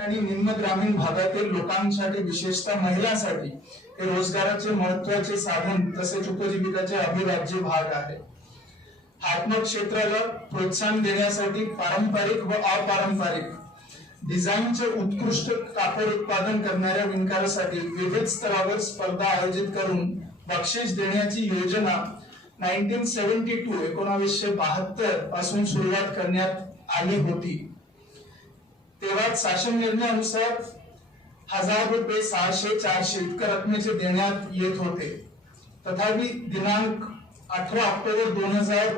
आणि निम्न ग्रामीण भागातील लोकांसाठी विशेषतः महिलांसाठी हे रोजगाराचे महत्त्वाचे साधन तसेच उपजीविकाचे अभिराज्य भाग आहे. हातमग क्षेत्राला प्रोत्साहन देण्यासाठी पारंपरिक व अपारंपरिक डिझाईनचे उत्कृष्ट कापड उत्पादन करणाऱ्या विणकारासाठी विविध स्तरावर स्पर्धा आयोजित करून बक्षीस देण्याची योजना नाईन्टीन सेव्हन्टी टू एकोणावीसशे बहात्तरपासून सुरुवात करण्यात आली होती. तेव्हा शासन निर्णयानुसार हजार रुपये सहाशे चारशे इतक्या रकमेचे देण्यात येत होते. तथापि दिनांक अठरा ऑक्टोबर दोन हजार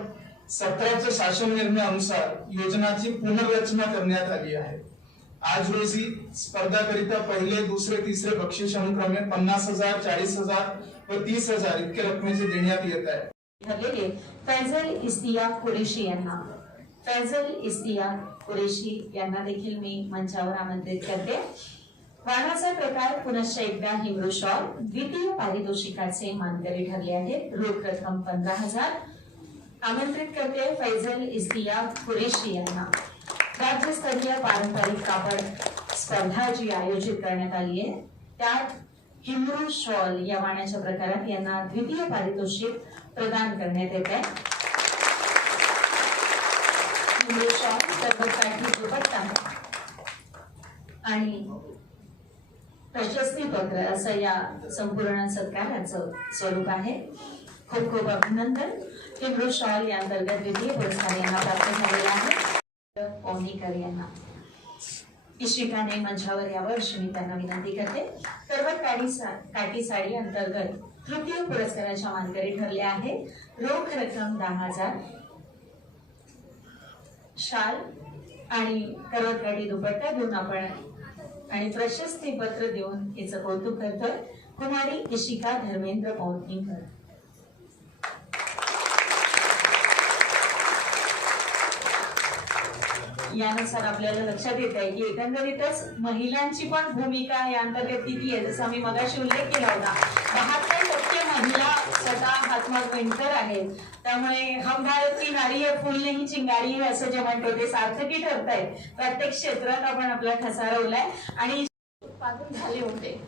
सतराच्या शासन निर्णयानुसार योजनाची पुनर्रचना करण्यात आली आहे. आज रोजी स्पर्धाकरिता पहिले दुसरे तिसरे बक्षीस अनुक्रमे पन्नास हजार चाळीस हजार व तीस हजार इतके रकमेचे देण्यात येत आहे. ठरलेले फैजल इस्तिया कुरेशी यांना. फैजल इस्तिया कुरेशी यांना देखील मी मंचावर आमंत्रित करते. वाणाचा प्रकार पुनश्च एकदा हिमरू शॉल द्वितीय पारितोषिकाचे मानकरी ठरले आहेत. रोख रक्कम पंधरा हजार. आमंत्रित करते फैजल इस्तिया कुरेशी यांना. राज्यस्तरीय पारंपरिक कापड स्पर्धा जी आयोजित करण्यात आली आहे त्यात हिमरू शॉल या वाण्याच्या प्रकारात यांना द्वितीय पारितोषिक प्रदान करण्यात येत आहे. हिमरू शॉल दुपट्टा आणि प्रशस्ती पत्र असं या संपूर्ण सत्काराचं स्वरूप आहे. खूप खूप अभिनंदन. हिंदू शॉल या अंतर्गत द्वितीय पुरस्कार यांना प्राप्त झालेला आहे. ओनीकर यांना. इशिकाने मंचावर यावर अशी मी त्यांना विनंती करते. करवत काठी काठी साडी अंतर्गत तृतीय पुरस्काराच्या मानकरी ठरले आहेत रोख रक्कम दहा हजार. शाल आणि करवत काठी दुपट्टा देऊन आपण आणि प्रशस्ती पत्र देऊन हिचं कौतुक करतोय. कुमारी इशिका धर्मेंद्र पौतनीकर यानुसार आपल्याला लक्षात येत आहे की एकंदरीतच महिलांची पण भूमिका या अंतर्गत किती आहे. जसं आम्ही मगाशी उल्लेख केला होता बहात्तर टक्के महिला स्वतः हातमाग विणकर आहेत. त्यामुळे हम भारत की नारी है फुल नाही चिंगारी है असं जे म्हणतो ते सार्थकी ठरत आहे प्रत्येक क्षेत्रात आपण आपला ठसा रवलाय. आणि उत्पादन झाले होते.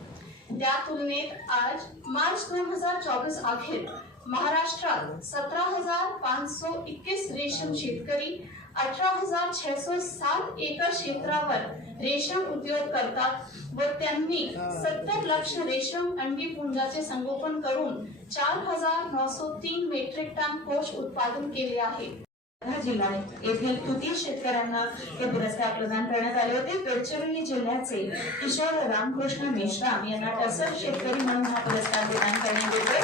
त्या तुलनेत आज मार्च दोन हजार चोवीस अखेर महाराष्ट्रात सतरा हजार पाचशे एकवीस रेशम शेतकरी अठरा हजार छेसो सात एकर क्षेत्रावर रेशीम उद्योग करतात व त्यांनी सत्तर लक्ष रेशीम अंडी पुंजाचे संगोपन करून चार हजार नऊशे तीन मेट्रिक टन कोश उत्पादन केले आहे. वर्धा जिल्हा येथील तृतीय शेतकऱ्यांना हे पुरस्कार प्रदान करण्यात आले होते. गडचिरोली जिल्ह्याचे किशोर रामकृष्ण मेश्राम यांना टसर शेतकरी म्हणून हा पुरस्कार प्रदान करण्यात येतोय.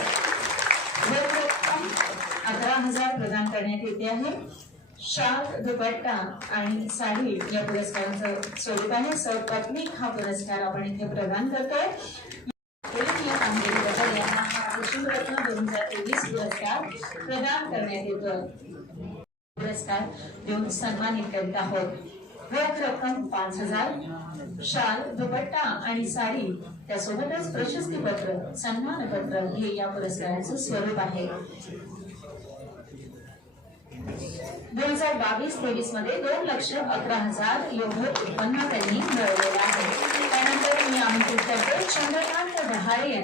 अकरा हजार प्रदान करण्यात येते आहे. शाल दुपट्टा आणि साडी या पुरस्कारांचं स्वरूप आहे. सपत्नीक हा पुरस्कार आपण इथे प्रदान करतोय. कामगिरीबद्दल यांना हा कुसुमरत्न दोन हजार तेवीस पुरस्कार प्रदान करण्यात येतोय. पुरस्कार देऊन सन्मानित करीत आहोत. रोख रक्कम पाच हजार. शाल दुपट्टा आणि साडी त्यासोबतच प्रशस्ती पत्र हे या पुरस्काराचं स्वरूप आहे. दोन हजार बावीस तेवीसमध्ये दोन लक्ष अकरा हजार एवढं उत्पन्न त्यांनी मिळवलेलं आहे. त्यानंतर मी आमंत्रित करते चंद्रकांत डहाळे